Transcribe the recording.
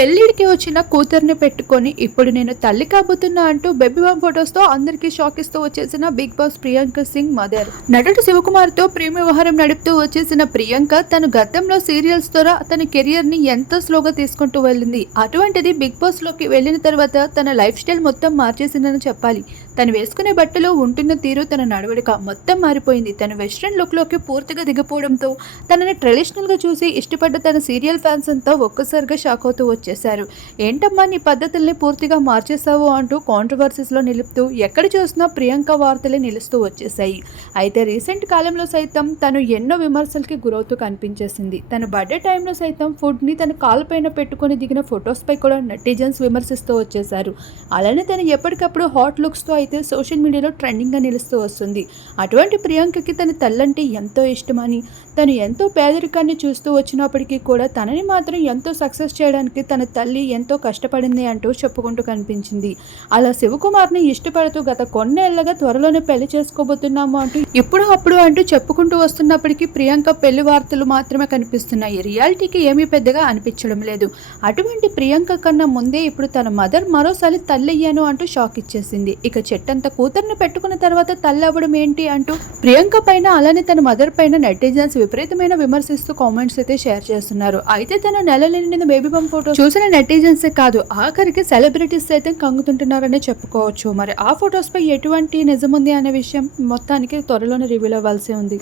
పెళ్ళిడికి వచ్చిన కూతుర్ని పెట్టుకొని ఇప్పుడు నేను తల్లి కాబోతున్నా అంటూ బేబీ బామ్ ఫొటోస్తో అందరికీ షాక్ ఇస్తూ వచ్చేసిన Bigg Boss Priyanka Singh mother. నటుడు శివకుమార్తో ప్రేమ వ్యవహారం నడుపుతూ వచ్చేసిన ప్రియాంక తను గతంలో సీరియల్స్ ద్వారా తన కెరియర్ని ఎంతో స్లోగా తీసుకుంటూ వెళ్ళింది. అటువంటిది బిగ్ బాస్లోకి వెళ్ళిన తర్వాత తన లైఫ్ స్టైల్ మొత్తం మార్చేసిందని చెప్పాలి. తను వేసుకునే బట్టలు ఉంటున్న తీరు తన నడవడిక మొత్తం మారిపోయింది. తను వెస్ట్రన్ లుక్లోకి పూర్తిగా దిగిపోవడంతో తనని ట్రెడిషనల్గా చూసి ఇష్టపడ్డ తన సీరియల్ ఫ్యాన్స్ అంతా ఒక్కసారిగా షాక్ అవుతూ చేశారు. ఏంటమ్మా నీ పద్ధతుల్ని పూర్తిగా మార్చేసావు అంటూ కాంట్రవర్సీస్లో నిలుపుతూ ఎక్కడ చూసినా ప్రియాంక వార్తలే నిలుస్తూ వచ్చేసాయి అయితే రీసెంట్ కాలంలో సైతం తను ఎన్నో విమర్శలకి గురవుతూ కనిపించేసింది. తన బర్త్డే టైంలో సైతం ఫుడ్ని తన కాలుపైన పెట్టుకొని దిగిన ఫొటోస్ పై కూడా నెటిజన్స్ విమర్శిస్తూ వచ్చేశారు. అలానే తను ఎప్పటికప్పుడు హాట్ లుక్స్తో అయితే సోషల్ మీడియాలో ట్రెండింగ్గా నిలుస్తూ వస్తుంది. అటువంటి ప్రియాంకకి తన తల్లంటే ఎంతో ఇష్టమని తను ఎంతో పేదరికాన్ని చూస్తూ వచ్చినప్పటికీ కూడా తనని మాత్రం ఎంతో సక్సెస్ చేయడానికి తన తల్లి ఎంతో కష్టపడింది అంటూ చెప్పుకుంటూ కనిపించింది. అలా శివకుమార్ని ఇష్టపడుతూ గత కొన్నేళ్ళగా త్వరలోనే పెళ్ళి చేసుకోబోతున్నాము అంటూ ఇప్పుడు అప్పుడు అంటూ చెప్పుకుంటూ వస్తున్నప్పటికీ ప్రియాంక పెళ్ళి వార్తలు మాత్రమే కనిపిస్తున్నాయి. రియాలిటీకి ఏమీ పెద్దగా అనిపించడం లేదు. అటువంటి ప్రియాంక కన్నా ముందే ఇప్పుడు తన మదర్ మరోసారి తల్లయ్యాను అంటూ షాక్ ఇచ్చేసింది. ఇక చెట్టంత కూతుర్ని పెట్టుకున్న తర్వాత తల్లి అవ్వడం ఏంటి అంటూ ప్రియాంక పైన అలానే తన మదర్ పైన నెటిజన్స్ విపరీతమైన విమర్శిస్తూ కామెంట్స్ అయితే షేర్ చేస్తున్నారు. అయితే తన నెల నిండిన బేబీ బమ్ ఫోటో చూసిన నెటిజన్సే కాదు ఆఖరికి సెలబ్రిటీస్ అయితే కంగుతుంటున్నారనే చెప్పుకోవచ్చు. మరి ఆ ఫొటోస్పై ఎటువంటి నిజముంది అనే విషయం మొత్తానికి త్వరలోనే రివీల్ అవ్వాల్సి ఉంది.